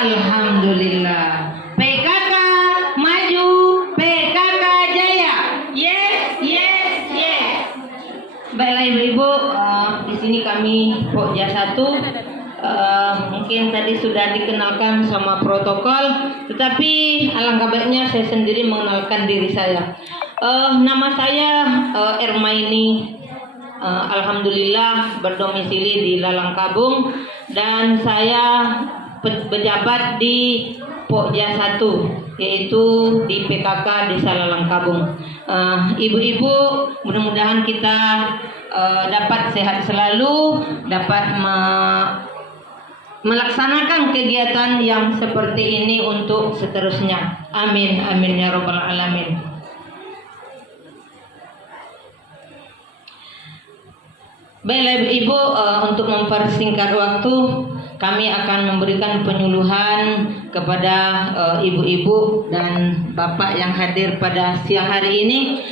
Alhamdulillah. PKK maju, PKK jaya. Yes, yes, yes. Baiklah ibu-ibu, di sini kami Pokja 1. Mungkin tadi sudah dikenalkan sama protokol, tetapi alangkah baiknya saya sendiri mengenalkan diri saya. Nama saya Ermaini. Alhamdulillah berdomisili di Lalangkabung dan saya pejabat di Pokja 1, yaitu di PKK Desa Lalangkabung. Ibu-ibu, mudah-mudahan kita dapat sehat selalu, dapat melaksanakan kegiatan yang seperti ini untuk seterusnya. Amin, amin ya robbal alamin. Baiklah ibu, untuk mempersingkat waktu, kami akan memberikan penyuluhan kepada ibu-ibu dan bapak yang hadir pada siang hari ini.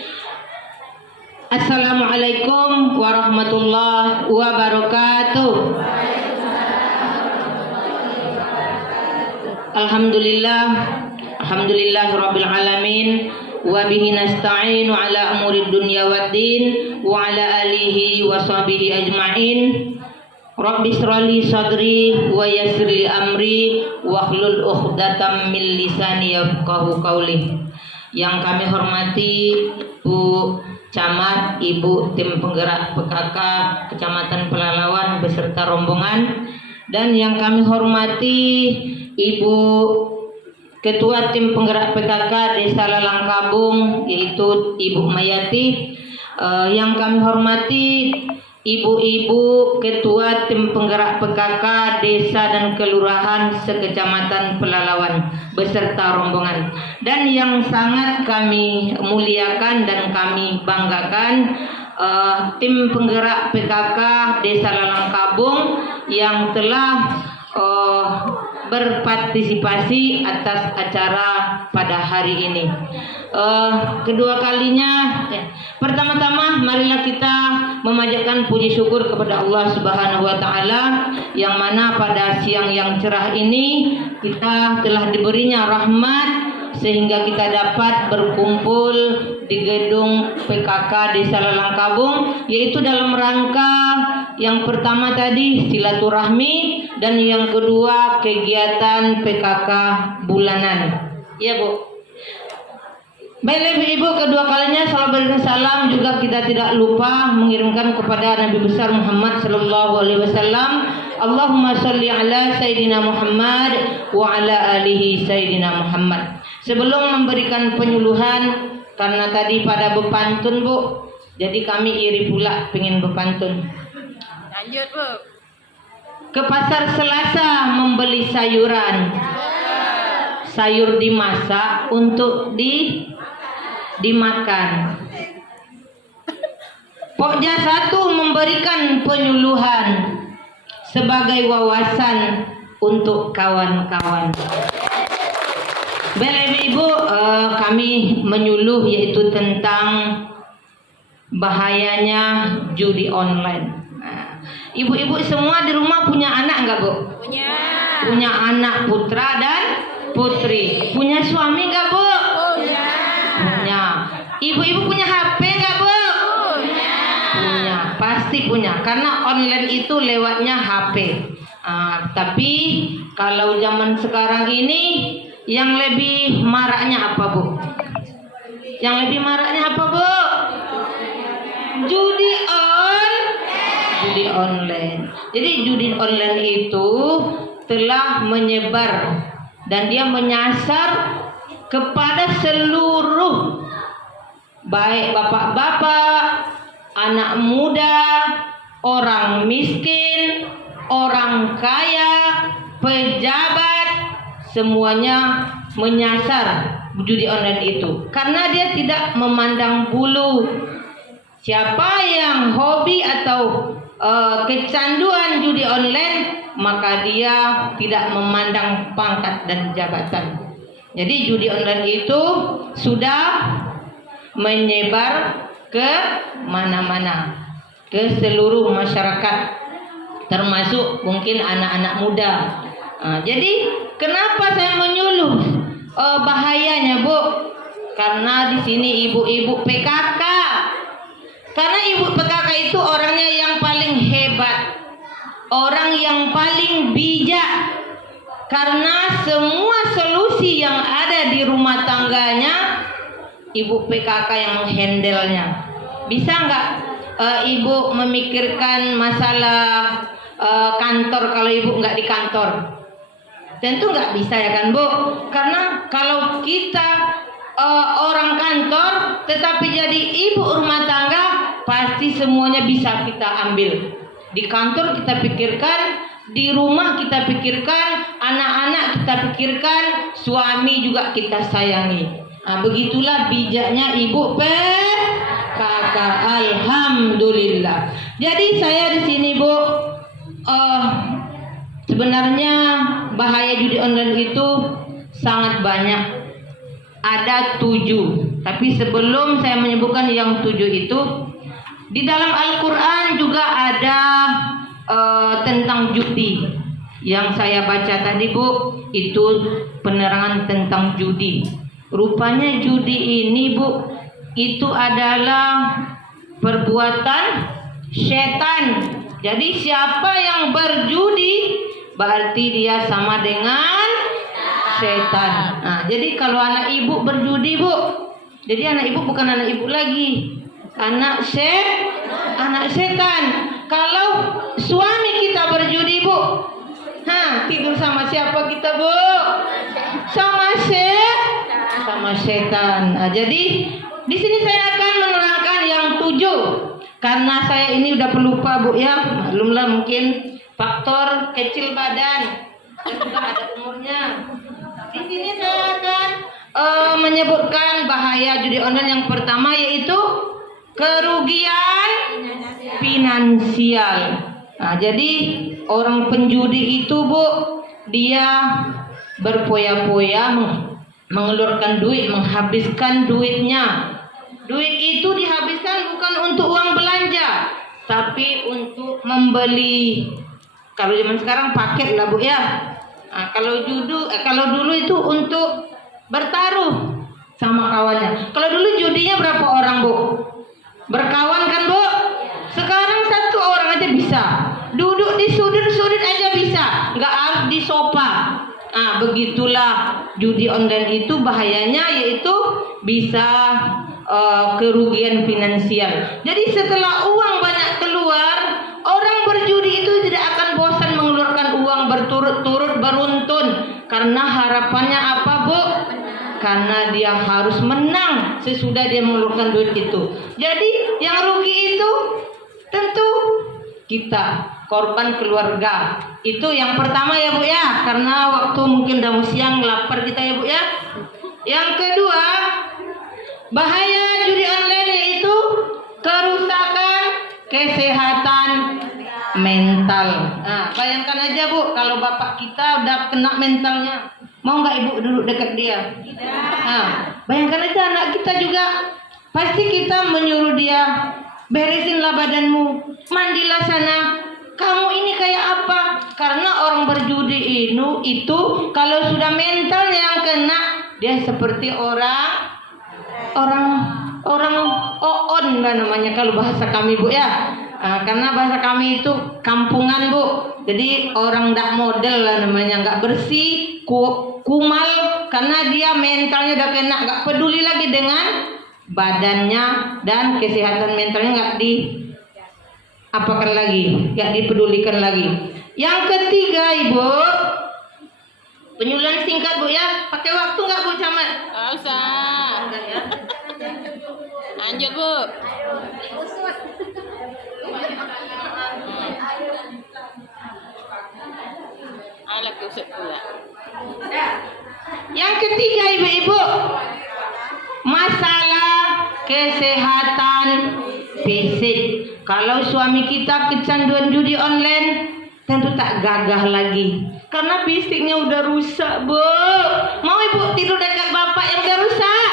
Assalamualaikum warahmatullahi wabarakatuh. Alhamdulillahirabbil alamin. Wa bihi nasta'inu ala umuri dunya waddin wa ala alihi wa sahbihi ajma'in. Rabbi shrahli sadri wa yassir li amri wa hlul 'uqdatam min lisani yafqahu qawli. Yang kami hormati Bu Camat, Ibu Tim Penggerak PKK Kecamatan Pelalawan beserta rombongan, dan yang kami hormati Ibu Ketua Tim Penggerak PKK Desa Lalangkabung, yaitu Ibu Mayati. Yang kami hormati ibu-ibu Ketua Tim Penggerak PKK Desa dan Kelurahan sekecamatan Pelalawan beserta rombongan. Dan yang sangat kami muliakan dan kami banggakan, Tim Penggerak PKK Desa Lalangkabung yang telah berpartisipasi atas acara pada hari ini. Kedua kalinya, pertama-tama marilah kita memanjatkan puji syukur kepada Allah Subhanahu wa taala, yang mana pada siang yang cerah ini kita telah diberinya rahmat sehingga kita dapat berkumpul di gedung PKK Desa Lalangkabung, yaitu dalam rangka yang pertama tadi silaturahmi, dan yang kedua kegiatan PKK bulanan. Ya Bu. Baiklah ibu, kedua kalinya salam juga kita tidak lupa mengirimkan kepada Nabi besar Muhammad sallallahu alaihi wasallam. Allahumma sholli ala Sayyidina Muhammad wa ala alihi Sayyidina Muhammad. Sebelum memberikan penyuluhan, karena tadi pada bepantun Bu, jadi kami iri pula pengen bepantun. Lanjut Bu. Ke pasar Selasa membeli sayuran. Sayur dimasak untuk dimakan. Pokja 1 memberikan penyuluhan sebagai wawasan untuk kawan-kawan. Baik ibu, kami menyuluh yaitu tentang bahayanya judi online. Ibu-ibu semua di rumah punya anak enggak Bu? Punya. Punya anak putra dan putri. Punya suami enggak Bu? Punya. Punya. Ibu-ibu punya HP enggak Bu? Punya. Punya. Pasti punya. Karena online itu lewatnya HP. Tapi kalau zaman sekarang ini yang lebih maraknya apa Bu? Yang lebih maraknya apa Bu? Judi online. Jadi judi online itu telah menyebar dan dia menyasar kepada seluruh, baik bapak-bapak, anak muda, orang miskin, orang kaya, pejabat, semuanya menyasar judi online itu. Karena dia tidak memandang bulu. Siapa yang hobi atau kecanduan judi online, maka dia tidak memandang pangkat dan jabatan. Jadi judi online itu sudah menyebar ke mana-mana, ke seluruh masyarakat, termasuk mungkin anak-anak muda. Jadi kenapa saya menyuluh bahayanya, Bu? Karena di sini ibu-ibu PKK. Karena ibu PKK itu orangnya yang paling hebat, orang yang paling bijak. Karena semua solusi yang ada di rumah tangganya, ibu PKK yang menghandle-nya. Bisa nggak ibu memikirkan masalah kantor kalau ibu nggak di kantor? Tentu nggak bisa ya kan, Bu? Karena kalau kita orang kantor tetapi jadi ibu rumah tangga, pasti semuanya bisa kita ambil. Di kantor kita pikirkan, di rumah kita pikirkan, anak-anak kita pikirkan, suami juga kita sayangi. Begitulah bijaknya ibu PKK. Alhamdulillah. Jadi saya di sini, Bu, sebenarnya bahaya judi online itu sangat banyak. Ada 7. Tapi sebelum saya menyebutkan yang 7 itu, di dalam Al-Quran juga ada tentang judi. Yang saya baca tadi, Bu, itu penerangan tentang judi. Rupanya judi ini, Bu, itu adalah perbuatan setan. Jadi siapa yang berjudi berarti dia sama dengan setan. Jadi kalau anak ibu berjudi, Bu, jadi anak ibu bukan anak ibu lagi, anak setan. Kalau suami kita berjudi, Bu, tidur sama siapa kita, Bu? Sama setan. Jadi di sini saya akan menerangkan yang 7. Karena saya ini udah pelupa, Bu, ya. Maklumlah mungkin faktor kecil badan dan juga ada umurnya. Di sini saya akan menyebutkan bahaya judi online yang pertama, yaitu kerugian finansial. Jadi orang penjudi itu, Bu, dia berpoya-poya mengeluarkan duit, menghabiskan duitnya. Duit itu dihabiskan bukan untuk uang belanja, tapi untuk membeli. Kalau zaman sekarang paket lah, Bu, ya. Kalau dulu itu untuk bertaruh sama kawannya. Kalau dulu judinya berapa orang, Bu? Berkawan kan, Bu? Sekarang 1 orang aja bisa. Duduk di sudut-sudut aja bisa. Nggak harus di sofa. Begitulah judi online itu bahayanya, yaitu bisa kerugian finansial. Jadi setelah uang banyak keluar, orang berjudi itu tidak akan bosan mengeluarkan uang berturut-turut beruntun. Karena harapannya apa, Bu? Karena dia harus menang sesudah dia mengeluarkan duit itu. Jadi yang rugi itu tentu kita, korban keluarga. Itu yang pertama ya, Bu, ya. Karena waktu mungkin udah siang, lapar kita ya, Bu, ya. Yang kedua, bahaya judi online yaitu kerusakan kesehatan mental. Bayangkan aja, Bu, kalau bapak kita udah kena mentalnya, mau nggak Ibu duduk dekat dia? Bayangkan aja anak kita juga, pasti kita menyuruh dia, beresinlah badanmu, mandilah sana. Kamu ini kayak apa? Karena orang berjudi itu kalau sudah mentalnya yang kena, dia seperti orang oon lah namanya kalau bahasa kami, Bu, ya. Karena bahasa kami itu kampungan, Bu. Jadi orang dak model lah namanya, nggak bersih, kumal, karena dia mentalnya udah kena, nggak peduli lagi dengan badannya dan kesehatan mentalnya nggak nggak dipedulikan lagi. Yang ketiga, Ibu, penyuluhan singkat, Bu, ya. Pakai waktu nggak, Bu Camat? Nggak usah. Enggak, ya. Lanjut, Bu. Alat kusut pula. Yang ketiga, Ibu-ibu, masalah kesehatan fisik. Kalau suami kita kecanduan judi online, tentu tak gagah lagi. Karena fisiknya udah rusak, Bu. Mau Ibu tidur dekat bapak yang udah rusak?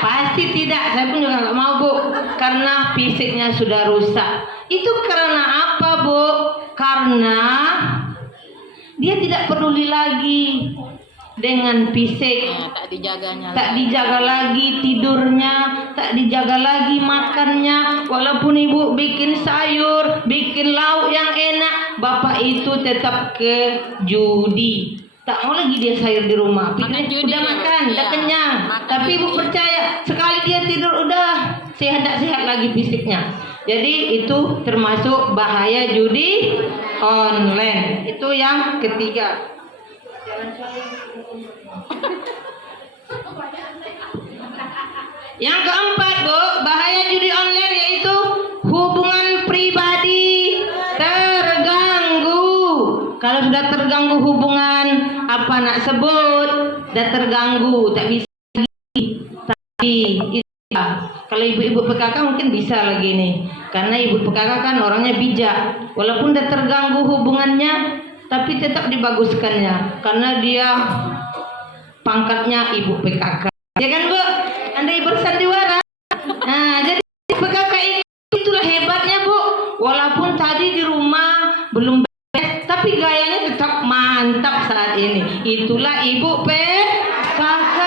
Pasti tidak. Saya pun juga nggak mau, Bu. Karena fisiknya sudah rusak. Itu karena apa, Bu? Karena dia tidak peduli lagi dengan fisik, tak dijaga lagi tidurnya, tak dijaga lagi makannya. Walaupun ibu bikin sayur, bikin lauk yang enak, bapak itu tetap ke judi. Tak mau lagi dia sayur di rumah, pikir udah makan, udah kenyang. Tapi ibu percaya, sekali dia tidur udah sehat lagi fisiknya. Jadi itu termasuk bahaya judi online. Itu yang ketiga. Yang keempat, Bu, bahaya judi online yaitu hubungan pribadi terganggu. Kalau sudah terganggu hubungan, apa nak sebut, sudah terganggu, tak bisa lagi. Tapi kalau ibu-ibu PKK mungkin bisa lagi nih, karena ibu PKK kan orangnya bijak. Walaupun sudah terganggu hubungannya, tapi tetap dibaguskannya, karena dia pangkatnya ibu PKK. Ya kan, Bu? Andai bersandiwara. Nah, jadi PKK itulah hebatnya, Bu. Walaupun tadi di rumah belum beres, tapi gayanya tetap mantap saat ini. Itulah ibu PKK.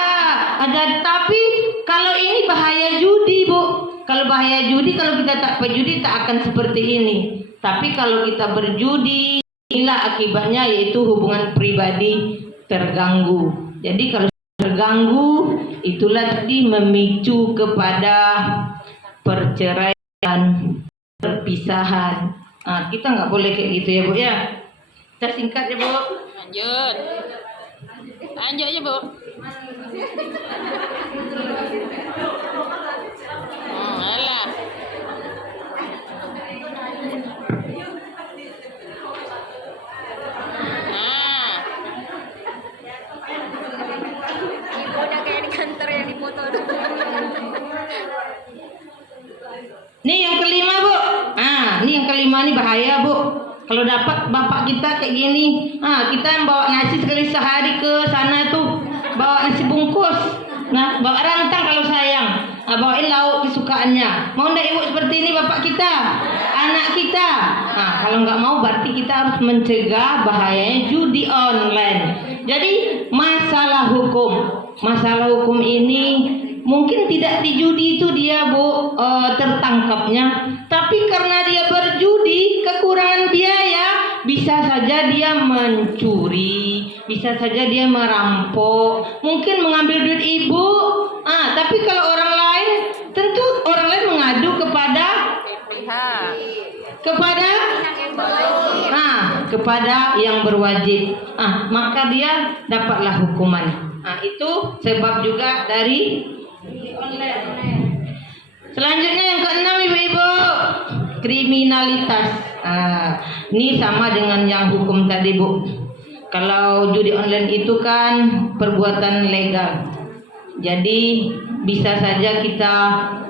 Tapi kalau ini bahaya judi, Bu. Kalau bahaya judi, kalau kita tak berjudi tak akan seperti ini. Tapi kalau kita berjudi, inilah akibatnya, yaitu hubungan pribadi terganggu. Jadi kalau terganggu, itulah tadi memicu kepada perceraian, perpisahan. Nah, kita nggak boleh kayak gitu ya, Bu ya. Kita singkat ya, Bu. Lanjut aja, Bu. Alah. Udah kayak di kantor yang dipoto. Nih yang kelima, Bu. Ini yang kelima nih bahaya, Bu. Kalau dapat bapak kita kayak gini, kita yang bawa nasi sekali sehari ke sana tuh, bawa nasi bungkus. Nah, bawa rantang kalau sayang. Bawain lauk kesukaannya. Mau ndak ibu seperti ini bapak kita, anak kita? Nah, kalau nggak mau berarti kita harus mencegah bahayanya judi online. Jadi masalah hukum ini mungkin tidak di judi itu dia, Bu, tertangkapnya, tapi karena dia berjudi, kekurangan biaya, bisa saja dia mencuri, bisa saja dia merampok, mungkin mengambil duit ibu. Tapi kalau orang lain, tentu orang lain mengadu kepada yang berwajib. Maka dia dapatlah hukuman. Itu sebab juga dari online. Selanjutnya yang keenam, ibu-ibu, kriminalitas. Ini sama dengan yang hukum tadi, Bu. Kalau judi online itu kan perbuatan legal, jadi bisa saja kita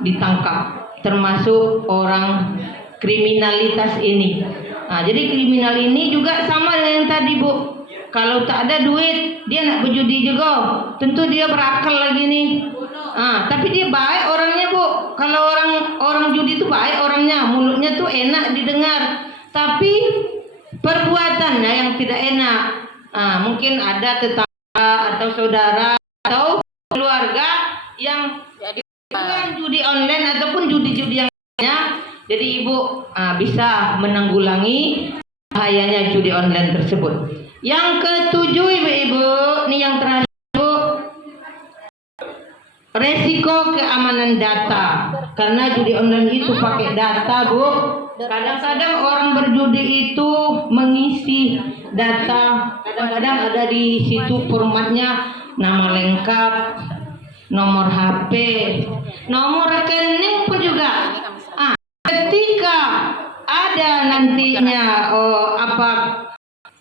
ditangkap, termasuk orang kriminalitas ini. Jadi kriminal ini juga sama dengan yang tadi, Bu. Kalau tak ada duit, dia nak berjudi juga. Tentu dia berakal lagi nih. Tapi dia baik orangnya, Bu. Kalau orang judi itu baik orangnya, mulutnya tuh enak didengar. Tapi perbuatannya yang tidak enak. Mungkin ada tetangga atau saudara atau keluarga yang judi online ataupun judi-judi yang lainnya. Jadi ibu bisa menanggulangi bahayanya judi online tersebut. Yang ketujuh, ibu-ibu, ini yang terakhir, Bu, resiko keamanan data. Karena judi online itu pakai data, Bu. Kadang-kadang orang berjudi itu mengisi data. Kadang-kadang ada di situ formatnya nama lengkap, nomor HP, nomor rekening pun juga. Ketika ada nantinya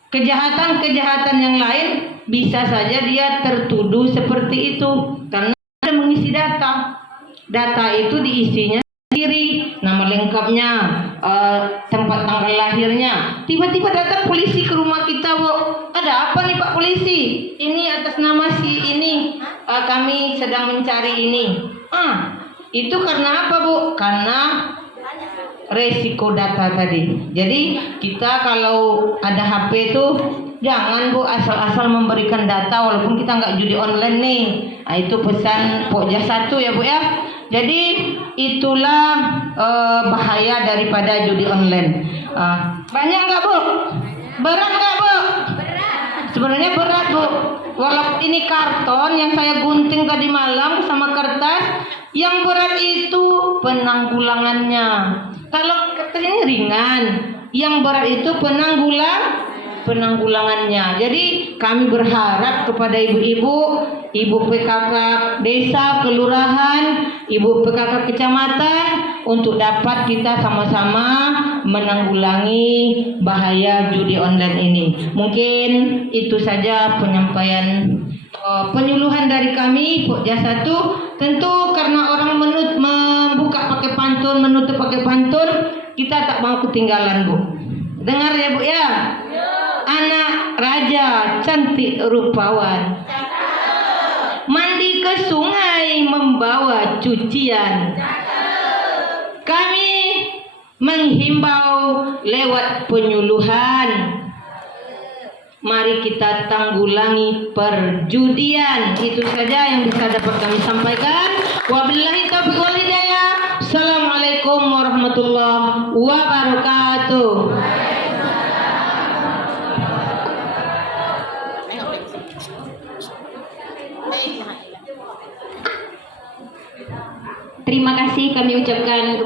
kejahatan-kejahatan yang lain, bisa saja dia tertuduh seperti itu karena ada mengisi data. Data itu diisinya sendiri, nama lengkapnya, tempat tanggal lahirnya. Tiba-tiba datang polisi ke rumah kita, Bu. Ada apa nih Pak Polisi? Ini atas nama si ini, kami sedang mencari ini. Itu karena apa, Bu? Karena resiko data tadi. Jadi kita kalau ada HP itu jangan Bu asal-asal memberikan data walaupun kita nggak judi online nih. Nah, itu pesan Pokja 1 ya Bu ya. Jadi itulah bahaya daripada judi online. Banyak nggak Bu? Berat nggak Bu? Sebenarnya berat Bu. Walaupun ini karton yang saya gunting tadi malam sama kertas, yang berat itu penanggulangannya. Kalau kertas ini ringan, yang berat itu penanggulangannya. Jadi kami berharap kepada ibu-ibu, ibu PKK desa, kelurahan, ibu PKK kecamatan untuk dapat kita sama-sama menanggulangi bahaya judi online ini. Mungkin itu saja penyampaian penyuluhan dari kami Pokja 1. Tentu karena orang membuka pakai pantun, menutup pakai pantun, kita tak mau ketinggalan Bu. Dengar ya Bu ya. Anak raja cantik rupawan, mandi ke sungai membawa cucian. Kami menghimbau lewat penyuluhan, mari kita tanggulangi perjudian. Itu saja yang bisa dapat kami sampaikan. Wabillahi taufiq wal hidayah. Assalamualaikum warahmatullahi wabarakatuh. Terima kasih kami ucapkan kepada